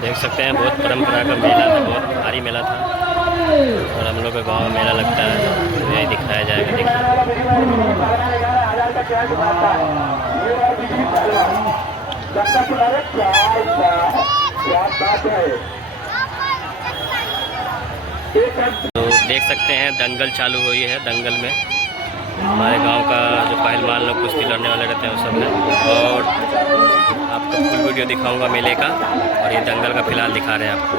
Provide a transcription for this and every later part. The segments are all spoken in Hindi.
देख सकते हैं बहुत परंपरा का मेला था, बहुत भारी मेला था और हम लोग का गांव में मेला लगता है तो यही दिखाया जाएगा। देखिए तो देख सकते हैं दंगल चालू हुई है। दंगल में हमारे गांव का जो पहलवान लोग कुश्ती लड़ने वाले रहते हैं उस सब में, और आपको फुल वीडियो दिखाऊंगा मेले का। और ये दंगल का फिलहाल दिखा रहे हैं आपको।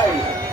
Ayo,